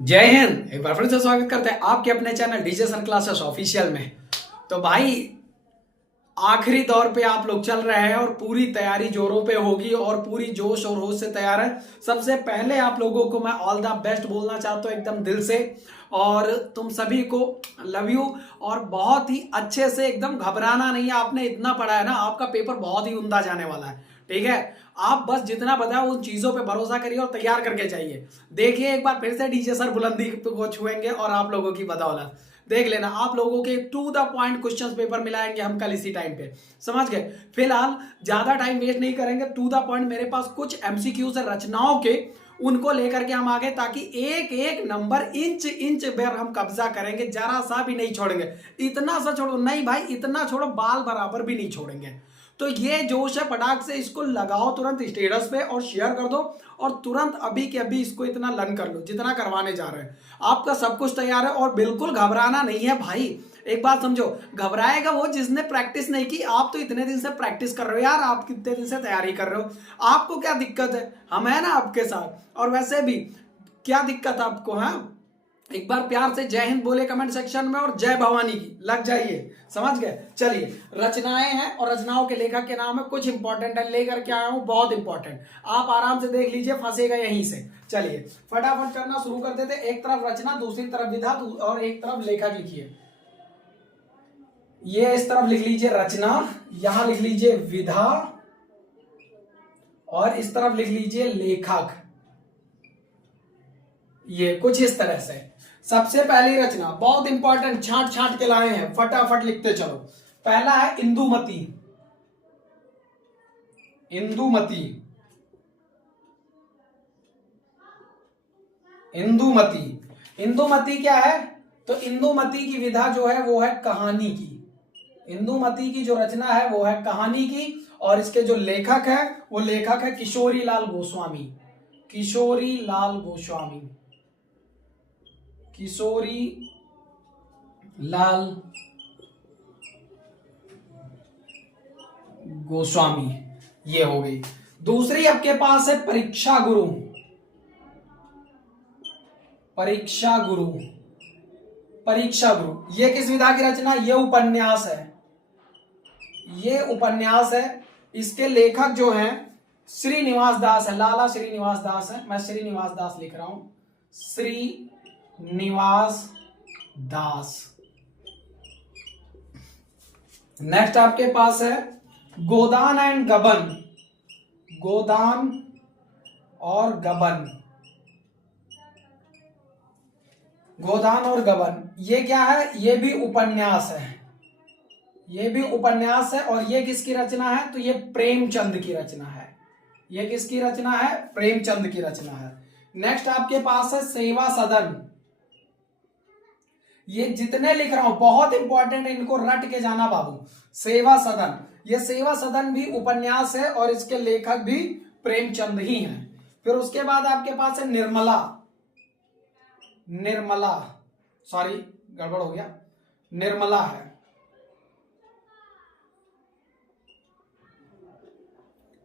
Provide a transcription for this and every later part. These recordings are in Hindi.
जय हिंद। एक बार फिर से स्वागत करते हैं आपके अपने चैनल डीजे सन क्लासेस ऑफिशियल में। तो भाई आखिरी दौर पे आप लोग चल रहे हैं और पूरी तैयारी जोरों पे होगी और पूरी जोश और होश से तैयार है। सबसे पहले आप लोगों को मैं ऑल द बेस्ट बोलना चाहता हूँ एकदम दिल से, और तुम सभी को लव यू। और बहुत ही अच्छे से एकदम घबराना नहीं है, आपने इतना पढ़ा है ना, आपका पेपर बहुत ही उम्दा जाने वाला है। ठीक है, आप बस जितना बताओ उन चीजों पे भरोसा करिए और तैयार करके जाइए। देखिए एक बार फिर से डीजे सर बुलंदी को छुएंगे और आप लोगों की बदौलत देख लेना, आप लोगों के to the point questions paper मिलाएंगे हम कल इसी टाइम पे, समझ गए। फिलहाल ज्यादा टाइम वेस्ट नहीं करेंगे, टू द पॉइंट मेरे पास कुछ एमसीक्यूज है रचनाओं के, उनको लेकर के हम आगे, ताकि एक एक नंबर इंच इंच बेर हम कब्जा करेंगे, जरा सा भी नहीं छोड़ेंगे। इतना सा छोड़ो नहीं भाई, इतना छोड़ो बाल बराबर भी नहीं छोड़ेंगे। तो ये जोश है, फटाक से इसको लगाओ तुरंत स्टेटस पे और शेयर कर दो, और तुरंत अभी के अभी इसको इतना लन कर लो जितना करवाने जा रहे हैं। आपका सब कुछ तैयार है और बिल्कुल घबराना नहीं है भाई। एक बात समझो, घबराएगा वो जिसने प्रैक्टिस नहीं की। आप तो इतने दिन से प्रैक्टिस कर रहे हो यार, आप कितने दिन से तैयारी कर रहे हो, आपको क्या दिक्कत है, हम है ना आपके साथ। और वैसे भी क्या दिक्कत आपको, हाँ एक बार प्यार से जय हिंद बोले कमेंट सेक्शन में, और जय भवानी की लग जाइए, समझ गए। चलिए रचनाएं हैं और रचनाओं के लेखक के नाम है, कुछ इंपॉर्टेंट है लेकर के आया हूं, बहुत इंपॉर्टेंट, आप आराम से देख लीजिए, फंसेगा यहीं से। चलिए फटाफट करना शुरू कर देते, एक तरफ रचना दूसरी तरफ विधा और एक तरफ लेखक लिखिए। ये इस तरफ लिख लीजिए रचना, यहां लिख लीजिए विधा, और इस तरफ लिख लीजिए लेखक। ये कुछ इस तरह से। सबसे पहली रचना बहुत इंपॉर्टेंट, छांट छांट के लाए हैं, फटाफट लिखते चलो। पहला है इंदुमती। इंदुमती, इंदुमती, इंदुमती क्या है? तो इंदुमती की विधा जो है वो है कहानी की। इंदुमती की जो रचना है वो है कहानी की, और इसके जो लेखक है वो लेखक है किशोरी लाल गोस्वामी। किशोरी लाल गोस्वामी, किशोरी लाल गोस्वामी, ये हो गई। दूसरी आपके पास है परीक्षा गुरु। परीक्षा गुरु, परीक्षा गुरु, ये किस विधा की रचना? ये उपन्यास है, ये उपन्यास है। इसके लेखक जो हैं श्रीनिवास दास है, लाला श्रीनिवास दास है, मैं श्रीनिवास दास लिख रहा हूं, श्रीनिवास दास। नेक्स्ट आपके पास है गोदान एंड गबन। गोदान और गबन, गोदान और गबन, ये क्या है? ये भी उपन्यास है, ये भी उपन्यास है। और ये किसकी रचना है? तो ये प्रेमचंद की रचना है। ये किसकी रचना है? प्रेमचंद की रचना है। नेक्स्ट आपके पास है सेवा सदन। ये जितने लिख रहा हूं बहुत इंपॉर्टेंट है, इनको रट के जाना बाबू। सेवा सदन, ये सेवा सदन भी उपन्यास है और इसके लेखक भी प्रेमचंद ही हैं। फिर उसके बाद आपके पास है निर्मला। निर्मला, सॉरी गड़बड़ हो गया, निर्मला है।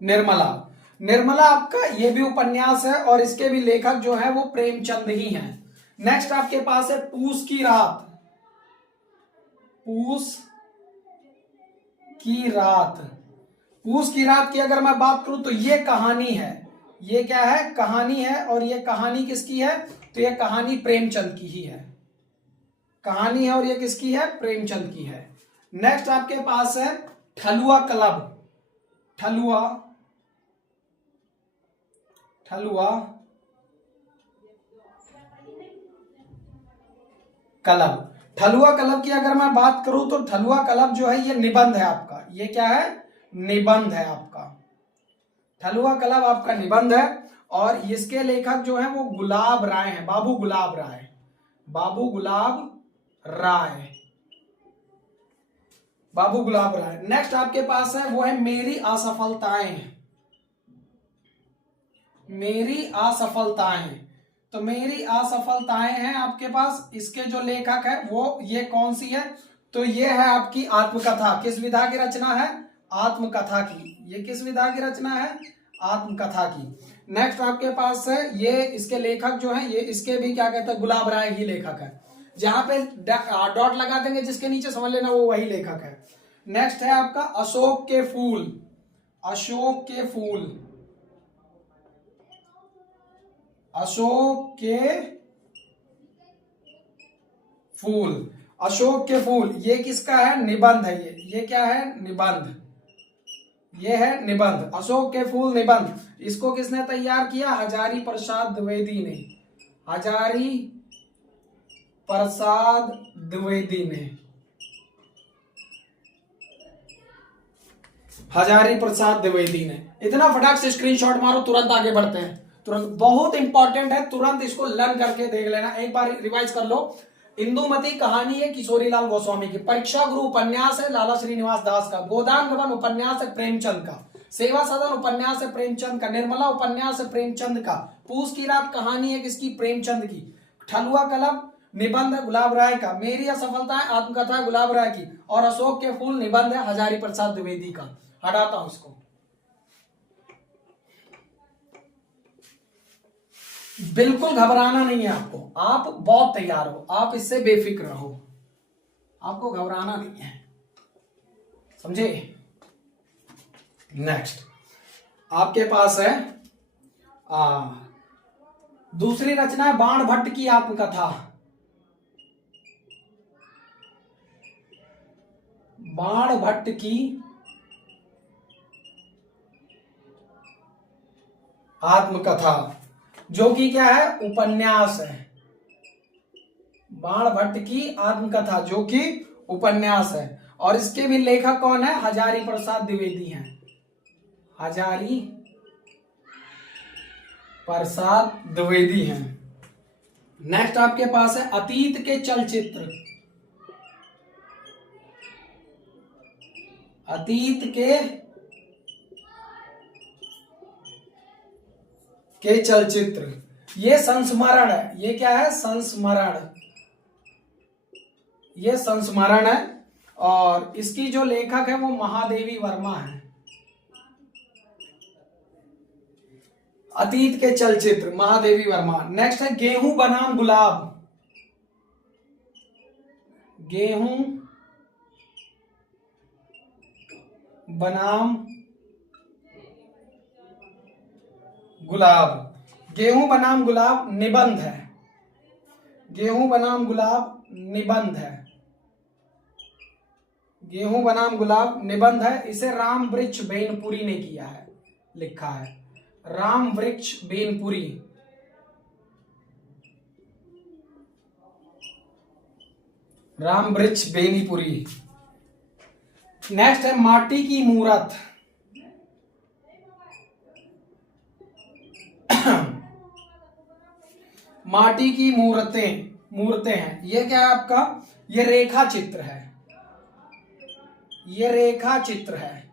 निर्मला, निर्मला आपका ये भी उपन्यास है और इसके भी लेखक जो है वो प्रेमचंद ही हैं। नेक्स्ट आपके पास है पूस की रात। पूस की रात, पूस की रात की अगर मैं बात करूं तो ये कहानी है। ये क्या है? कहानी है। और ये कहानी किसकी है? तो ये कहानी प्रेमचंद की ही है। कहानी है और ये किसकी है? प्रेमचंद की है। नेक्स्ट आपके पास है ठलुआ क्लब। ठलुआ, ठलुआ क्लब। ठलुआ क्लब की अगर मैं बात करूं तो ठलुआ क्लब जो है ये निबंध है आपका। ये क्या है? निबंध है आपका। ठलुआ क्लब आपका निबंध है और इसके लेखक जो है वो गुलाब राय हैं, बाबू गुलाब राय। बाबू गुलाब राय, बाबू गुलाब राय। नेक्स्ट आपके पास है वो है मेरी असफलताएं। मेरी असफलताएं, तो मेरी असफलताएं हैं आपके पास। इसके जो लेखक है वो ये कौन सी है? तो ये है आपकी आत्मकथा। किस विधा की रचना है? आत्मकथा की। ये किस विधा की रचना है? आत्मकथा की। नेक्स्ट आपके पास है, ये इसके लेखक जो है, ये इसके भी क्या कहते हैं, गुलाब राय ही लेखक है। जहां पे डॉट लगा देंगे जिसके नीचे, समझ लेना वो वही लेखक है। नेक्स्ट है आपका अशोक के फूल। अशोक के फूल, अशोक के फूल, अशोक के फूल, ये किसका है, निबंध है। ये क्या है, निबंध, ये है निबंध, अशोक के फूल निबंध। इसको किसने तैयार किया, हजारी प्रसाद द्विवेदी ने, हजारी प्रसाद द्विवेदी ने, हजारी प्रसाद द्विवेदी ने। इतना फटाक से स्क्रीनशॉट मारो, तुरंत आगे बढ़ते हैं, तुरंत, बहुत इंपॉर्टेंट है, तुरंत इसको लर्न करके देख लेना, एक बार रिवाइज कर लो। इंदुमती कहानी है किशोरीलाल गोस्वामी की, परीक्षा गुरु उपन्यास है लाला श्रीनिवास दास का, गोदान गबन उपन्यास है प्रेमचंद का, सेवा सदन उपन्यास है प्रेमचंद का, निर्मला उपन्यास है प्रेमचंद का, पूस की रात कहानी है किसकी, प्रेमचंद की, ठलुआ कलब निबंध है गुलाब राय का, मेरी असफलता है आत्मकथा है गुलाब राय की, और अशोक के फूल निबंध है हजारी प्रसाद द्विवेदी का। हटाता हूं इसको। बिल्कुल घबराना नहीं है आपको, आप बहुत तैयार हो, आप इससे बेफिक्र रहो, आपको घबराना नहीं है, समझे। नेक्स्ट आपके पास है दूसरी रचना है बाण भट्ट की आत्मकथा। बाण भट्ट की आत्मकथा, जो कि क्या है, उपन्यास है। बाण भट्ट की आत्मकथा जो कि उपन्यास है, और इसके भी लेखक कौन है, हजारी प्रसाद द्विवेदी हैं, हजारी प्रसाद द्विवेदी हैं। नेक्स्ट आपके पास है अतीत के चलचित्र। अतीत के चलचित्र, ये संस्मरण है, ये क्या है, संस्मरण, ये संस्मरण है, और इसकी जो लेखक है वो महादेवी वर्मा है। अतीत के चलचित्र, महादेवी वर्मा। नेक्स्ट है गेहूं बनाम गुलाब। गेहूं बनाम गुलाब, गेहूं बनाम गुलाब निबंध है, गेहूं बनाम गुलाब निबंध है, गेहूं बनाम गुलाब निबंध है। इसे राम वृक्ष बेनपुरी ने किया है, लिखा है, राम वृक्ष बेनपुरी। राम वृक्ष बेनीपुरी। नेक्स्ट है माटी की मूरत। माटी की मूर्तें हैं, ये क्या है आपका, ये रेखा चित्र है, ये रेखा चित्र है,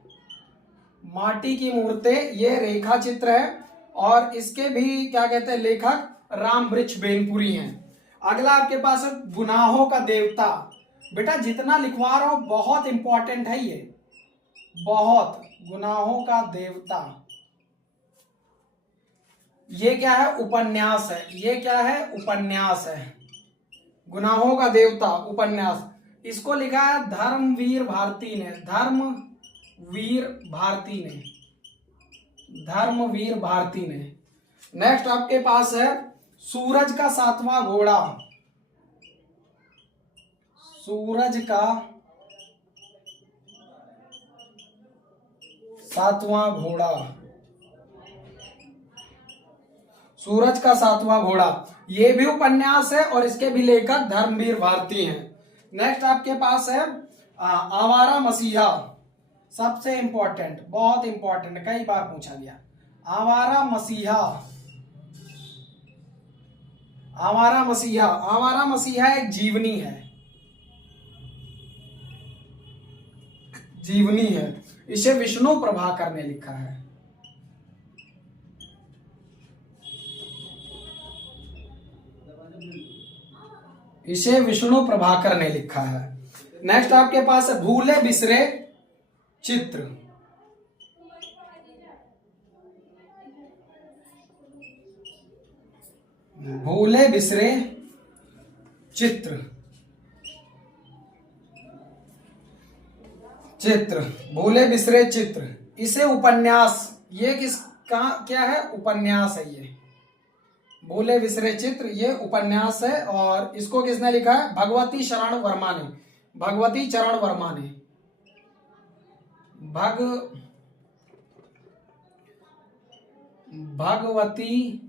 माटी की मूर्तें, ये रेखा चित्र है, और इसके भी क्या कहते हैं लेखक, राम वृक्ष बेनपुरी हैं। अगला आपके पास है गुनाहों का देवता। बेटा जितना लिखवा रहा हूं बहुत इंपॉर्टेंट है ये, बहुत, गुनाहों का देवता, ये क्या है, उपन्यास है, ये क्या है, उपन्यास है, गुनाहों का देवता उपन्यास। इसको लिखा है धर्मवीर भारती ने, धर्मवीर भारती ने, धर्मवीर भारती ने। नेक्स्ट आपके पास है सूरज का सातवां घोड़ा। सूरज का सातवां घोड़ा, सूरज का सातवां घोड़ा, ये भी उपन्यास है, और इसके भी लेखक धर्मवीर भारती हैं। नेक्स्ट आपके पास है आवारा मसीहा, सबसे इंपॉर्टेंट, बहुत इंपॉर्टेंट, कई बार पूछा गया। आवारा मसीहा, आवारा मसीहा, आवारा मसीहा एक जीवनी है, जीवनी है, इसे विष्णु प्रभाकर ने लिखा है। इसे विष्णु प्रभाकर ने लिखा है। नेक्स्ट आपके पास है भूले बिसरे चित्र। भूले बिसरे चित्र, चित्र, भूले बिसरे चित्र, इसे उपन्यास, ये किसका क्या है? उपन्यास है ये। भूले बिसरे चित्र ये उपन्यास है और इसको किसने लिखा है? भगवती शरण वर्मा ने। भगवती चरण वर्मा ने। भगवती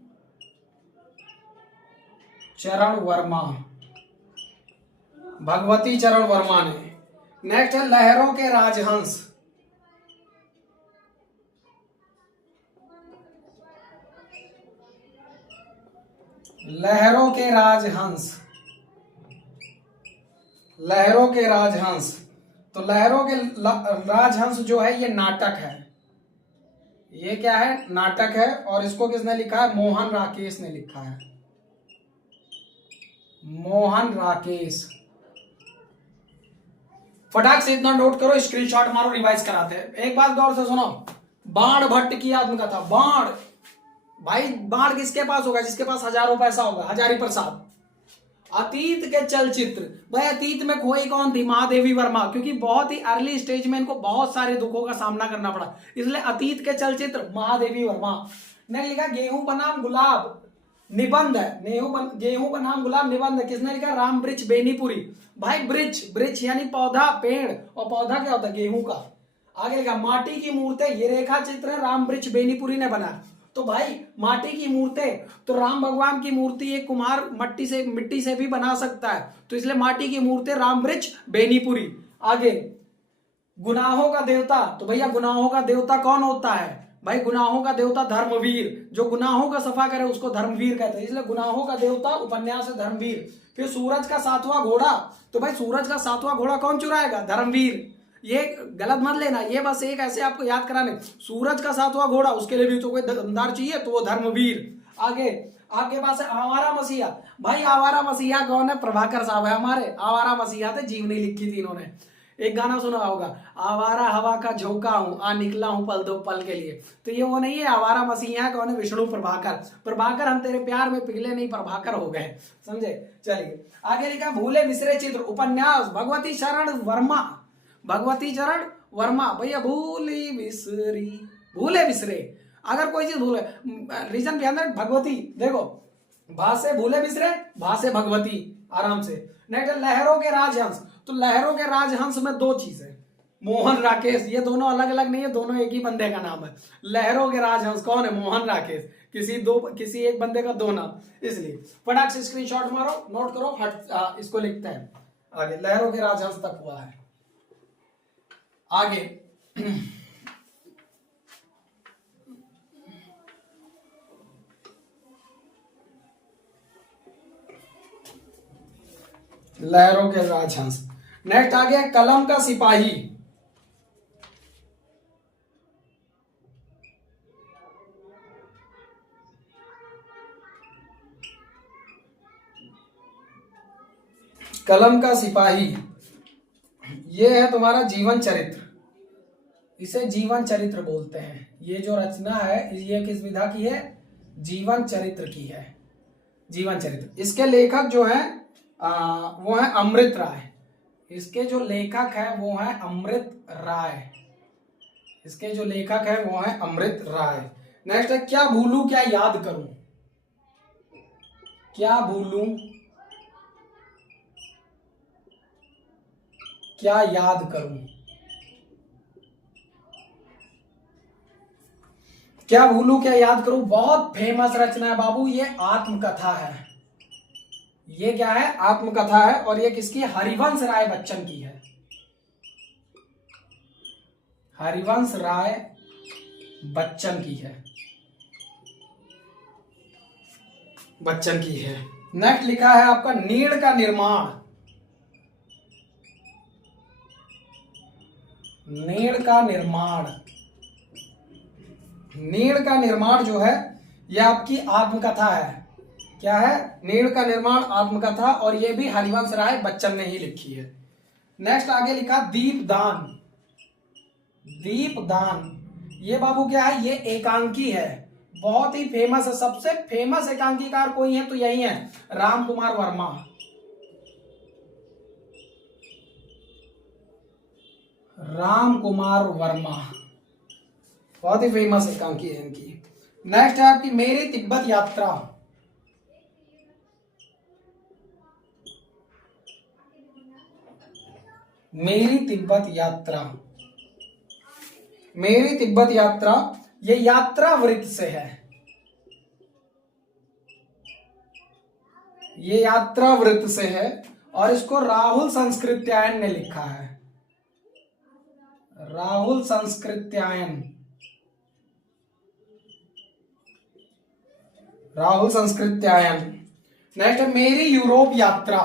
चरण वर्मा, भगवती चरण वर्मा ने। नेक्स्ट है लहरों के राजहंस। लहरों के राजहंस, लहरों के राजहंस। तो लहरों के राजहंस जो है ये नाटक है। ये क्या है? नाटक है और इसको किसने लिखा है? मोहन राकेश ने लिखा है। मोहन राकेश। फटाक से इतना नोट करो, स्क्रीनशॉट मारो, रिवाइज कराते हैं। एक बात गौर से सुनो, बाण भट्ट की आत्मकथा। बाण, भाई बाण किसके पास होगा? जिसके पास हजारों पैसा होगा, हजारी प्रसाद। अतीत के चलचित्र, भाई अतीत में खोई कौन थी? महादेवी वर्मा, क्योंकि बहुत ही अर्ली स्टेज में इनको बहुत सारे दुखों का सामना करना पड़ा, इसलिए अतीत के चलचित्र महादेवी वर्मा ने लिखा। गेहूं बनाम गुलाब निबंध है। गेहूं बनाम गुलाब निबंध है। किसने लिखा? राम वृक्ष बेनीपुरी। भाई वृक्ष, वृक्ष यानी पौधा, पेड़, और पौधा क्या होता है? गेहूं का। आगे लिखा माटी की मूर्तें, ये रेखा चित्र है राम वृक्ष बेनीपुरी ने बनाया। तो भाई माटी की मूर्तें, तो राम भगवान की मूर्ति एक कुम्हार मिट्टी से भी बना सकता है, तो इसलिए माटी की मूर्तें राम वृक्ष बेनीपुरी। आगे गुनाहों का देवता, तो भैया गुनाहों का देवता कौन होता है? भाई गुनाहों का देवता धर्मवीर, जो गुनाहों का सफा करे उसको धर्मवीर कहते हैं, इसलिए गुनाहों का देवता उपन्यास है धर्मवीर। फिर सूरज का सातवां घोड़ा, तो भाई सूरज का सातवां घोड़ा कौन चुराएगा? धर्मवीर। ये गलत मत लेना, ये बस एक ऐसे आपको याद कराने। सूरज का सातवां घोड़ा, उसके लिए भी तो कोई दमदार चाहिए, तो वो धर्मवीर। आगे आपके पास है आवारा मसीहा। भाई आवारा मसीहा कौन है? प्रभाकर साहब है हमारे। आवारा मसीहा थे, जीवनी लिखी थी इन्होंने। एक गाना सुना होगा, आवारा हवा का झोंका हूं, आ निकला हूं पल दो पल के लिए। तो ये वो नहीं है, आवारा मसीहा कौन है? विष्णु प्रभाकर। प्रभाकर हम तेरे प्यार में पिघले नहीं, प्रभाकर हो गए, समझे? चलिए आगे लिखा भूले बिसरे चित्र, उपन्यास भगवती शरण वर्मा। भगवती चरण वर्मा। भैया भूली बिसरी, भूले बिसरे, अगर कोई चीज भूले, रीजन के अंदर भगवती, देखो भा से भूले बिसरे, भा से भगवती, आराम से। नेक्स्ट लहरों के राजहंस, तो लहरों के राजहंस में दो चीजें, मोहन राकेश, ये दोनों अलग अलग नहीं है, दोनों एक ही बंदे का नाम है। लहरों के राजहंस कौन है? मोहन राकेश। किसी एक बंदे का दो नाम, इसलिए फटाक से स्क्रीनशॉट मारो, नोट करो, इसको लिखते हैं आगे। लहरों के राजहंस तक हुआ है। आगे लहरों के राजहंस। नेक्स्ट आ गया कलम का सिपाही। कलम का सिपाही, ये है तुम्हारा जीवन चरित्र, इसे जीवन चरित्र बोलते हैं। ये जो रचना है ये किस विधा की है? जीवन चरित्र की है। जीवन चरित्र। इसके लेखक जो है वो है अमृत राय। इसके जो लेखक है वो है अमृत राय। इसके जो लेखक है वो है अमृत राय। नेक्स्ट है क्या भूलूं क्या याद करूं। क्या भूलूं क्या याद करूं। क्या भूलूं क्या याद करूं, बहुत फेमस रचना है बाबू, ये आत्मकथा है। ये क्या है? आत्मकथा है। और ये किसकी? हरिवंश राय बच्चन की है। हरिवंश राय बच्चन की है, बच्चन की है। नेक्स्ट लिखा है आपका नीड़ का निर्माण। नीड़ का निर्माण, नीड़ का निर्माण जो है ये आपकी आत्मकथा है। क्या है? नीड़ का निर्माण आत्मकथा, और ये भी हरिवंश राय बच्चन ने ही लिखी है। नेक्स्ट आगे लिखा दीपदान। दीपदान ये बाबू क्या है? ये एकांकी है। बहुत ही फेमस है, सबसे फेमस एकांकीकार कोई है तो यही है, राम कुमार वर्मा। राम कुमार वर्मा बहुत ही फेमस एकांकी है इनकी। नेक्स्ट है आपकी मेरी तिब्बत यात्रा। मेरी तिब्बत यात्रा, मेरी तिब्बत यात्रा, ये यात्रा वृत्त से है, ये यात्रा वृत्त से है और इसको राहुल संस्कृत्यायन ने लिखा है, राहुल संस्कृत्यायन, राहुल संस्कृत्यायन। नेक्स्ट है मेरी यूरोप यात्रा।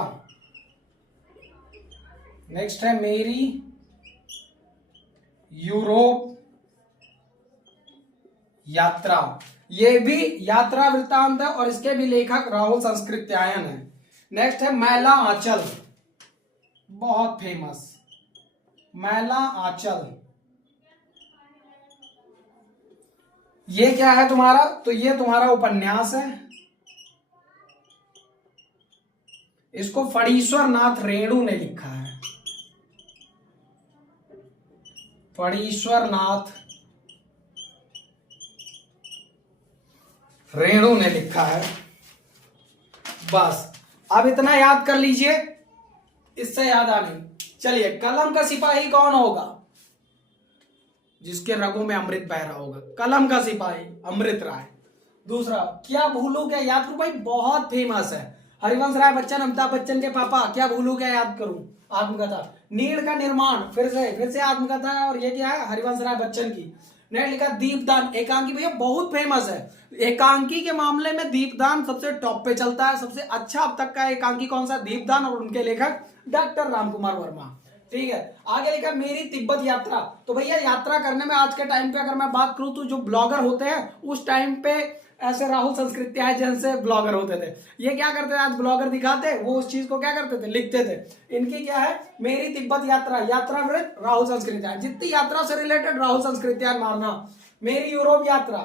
नेक्स्ट है मेरी यूरोप यात्रा, ये भी यात्रा वृत्तांत है और इसके भी लेखक राहुल संस्कृत्यायन है। नेक्स्ट है मैला आंचल, बहुत फेमस, मैला आंचल, ये क्या है तुम्हारा, तो ये तुम्हारा उपन्यास है, इसको फणीश्वर नाथ रेणु ने लिखा है, फणीश्वर नाथ रेणु ने लिखा है। बस अब इतना याद कर लीजिए, इससे याद आ नहीं। चलिए, कलम का सिपाही कौन होगा, जिसके रगों में अमृत बह रहा होगा, कलम का सिपाही अमृत राय। दूसरा, क्या भूलू क्या याद करूं भाई, बहुत फेमस है, हरिवंश राय बच्चन, अमिताभ बच्चन के पापा, क्या भूलू क्या याद करूं, आत्मकथा। नीड़ का निर्माण, फिर से आत्मकथा है और ये क्या है, हरिवंश राय बच्चन की। नेक्स्ट लिखा दीपदान, एकांकी भैया बहुत फेमस है, एकांकी के मामले में दीपदान सबसे टॉप पे चलता है। सबसे अच्छा अब तक का एकांकी कौन सा, दीपदान, और उनके लेखक डॉक्टर रामकुमार वर्मा। ठीक है, आगे लिखा मेरी तिब्बत यात्रा। तो भैया यात्रा करने में आज के टाइम पे अगर मैं बात करूं तो जो ब्लॉगर होते हैं उस टाइम पे ऐसे राहुल संस्कृत्याय जैसे ब्लॉगर होते थे, ये क्या करते थे, आज ब्लॉगर दिखाते, वो उस चीज को क्या करते थे, लिखते थे। इनकी क्या है, मेरी तिब्बत यात्रा, यात्रा वृत्त राहुल संस्कृत्याय, जितनी यात्रा से रिलेटेड राहुल संस्कृत्याय मारना। मेरी यूरोप यात्रा,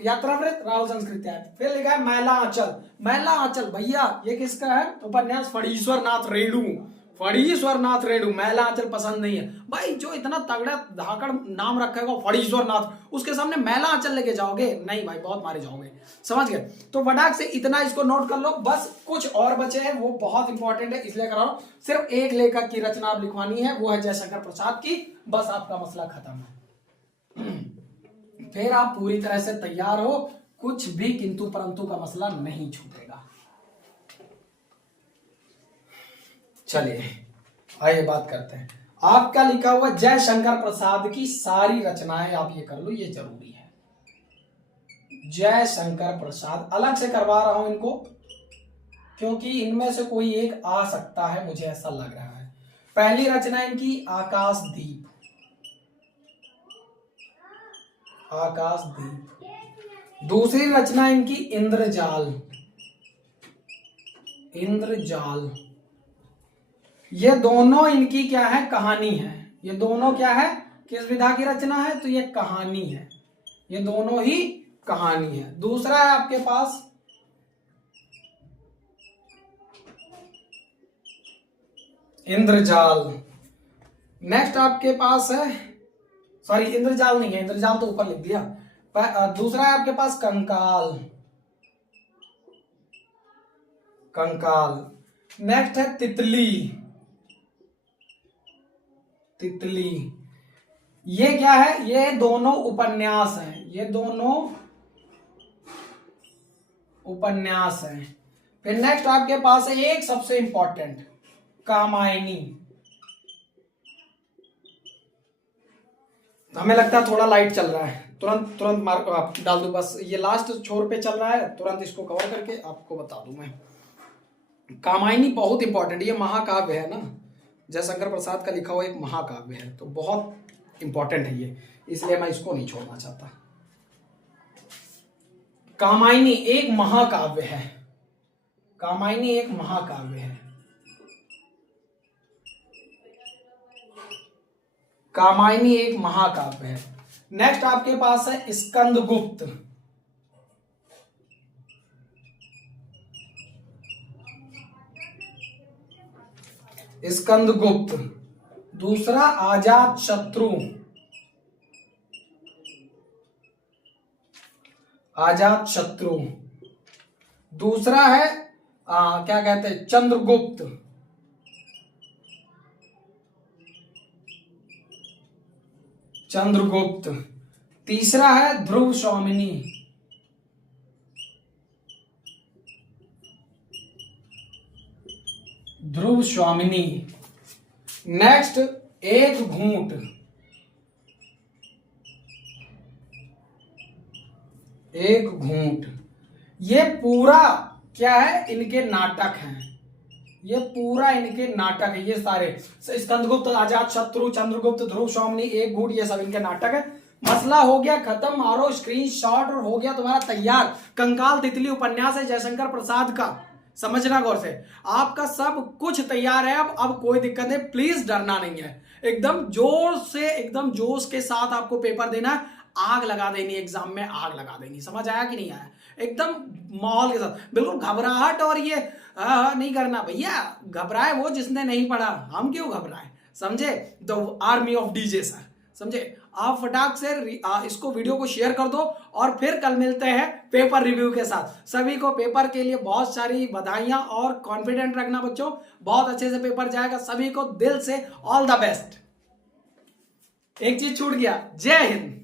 यात्रा वृत्त राहुल संस्कृत्याय। फिर लिखा है मैला आंचल, मैला आंचल भैया ये किसका है, उपन्यास फणीश्वर नाथ रेणु, फणीश्वर नाथ रेणु। मैला आंचल पसंद नहीं है भाई, जो इतना तगड़ा धाकड़ नाम रखेगा फणीश्वर नाथ, उसके सामने मैला आंचल लेके जाओगे, नहीं भाई बहुत मारे जाओगे, समझ गए। तो वडाक से इतना इसको नोट कर लो। बस कुछ और बचे हैं, वो बहुत इंपॉर्टेंट है इसलिए कर रहा हूं। सिर्फ एक लेखक की रचना आप लिखवानी है, वो है जयशंकर प्रसाद की, बस आपका मसला खत्म है, फिर आप पूरी तरह से तैयार हो, कुछ भी किंतु परंतु का मसला नहीं छूटेगा। चलिए आइए बात करते हैं। आपका लिखा हुआ जयशंकर प्रसाद की सारी रचनाएं आप ये कर लो, ये जरूरी है। जयशंकर प्रसाद अलग से करवा रहा हूं इनको, क्योंकि इनमें से कोई एक आ सकता है, मुझे ऐसा लग रहा है। पहली रचना इनकी आकाशदीप, आकाशदीप। दूसरी रचना इनकी इंद्रजाल, इंद्रजाल। ये दोनों इनकी क्या है, कहानी है। ये दोनों क्या है, किस विधा की रचना है, तो ये कहानी है, ये दोनों ही कहानी है। दूसरा है आपके पास इंद्रजाल। नेक्स्ट आपके पास है, सॉरी इंद्रजाल नहीं है, इंद्रजाल तो ऊपर लिख दिया। दूसरा है आपके पास कंकाल, कंकाल। नेक्स्ट है तितली, तितली। ये क्या है, ये दोनों उपन्यास हैं, ये दोनों उपन्यास हैं। फिर नेक्स्ट आपके पास है एक सबसे इंपॉर्टेंट, कामायनी। हमें लगता है थोड़ा लाइट चल रहा है, तुरंत तुरंत मार्क आप डाल दो, बस ये लास्ट छोर पे चल रहा है, तुरंत इसको कवर करके आपको बता दूं मैं। कामायनी बहुत इंपॉर्टेंट, ये महाकाव्य है ना, जयशंकर प्रसाद का लिखा हुआ एक महाकाव्य है, तो बहुत इंपॉर्टेंट है ये, इसलिए मैं इसको नहीं छोड़ना चाहता। कामायनी एक महाकाव्य है, कामायनी एक महाकाव्य है, कामायनी एक महाकाव्य है। नेक्स्ट आपके पास है स्कंदगुप्त, स्कंदगुप्त। दूसरा अजात शत्रु, अजात शत्रु। दूसरा है क्या कहते हैं, चंद्रगुप्त। चंद्रगुप्त। तीसरा है ध्रुव स्वामिनी। ध्रुव स्वामिनी। नेक्स्ट एक घूंट। एक घूंट। ये पूरा क्या है, इनके नाटक हैं। ये पूरा इनके नाटक है, ये सारे स्कंदगुप्त, अजात शत्रु, चंद्रगुप्त, ध्रुव स्वामिनी, एक घूंट, ये सब इनके नाटक है। मसला हो गया खत्म, मारो स्क्रीनशॉट और हो गया तुम्हारा तैयार। कंकाल तितली उपन्यास है जयशंकर प्रसाद का, समझना गौर से। आपका सब कुछ तैयार है, अब कोई दिक्कत नहीं, प्लीज डरना नहीं है। एकदम जोर से, एकदम जोश के साथ आपको पेपर देना है। आग लगा देनी एग्जाम में, आग लगा देनी। समझ आया कि नहीं आया? एकदम माहौल के साथ, बिल्कुल घबराहट और ये नहीं करना भैया। घबराए वो जिसने नहीं पढ़ा, हम क्यों घबराए, समझे? The army of DJ sir, समझे? आप फटाक से इसको वीडियो को शेयर कर दो और फिर कल मिलते हैं पेपर रिव्यू के साथ। सभी को पेपर के लिए बहुत सारी बधाइयां और कॉन्फिडेंट रखना बच्चों, बहुत अच्छे से पेपर जाएगा। सभी को दिल से ऑल द बेस्ट। एक चीज छूट गया, जय हिंद।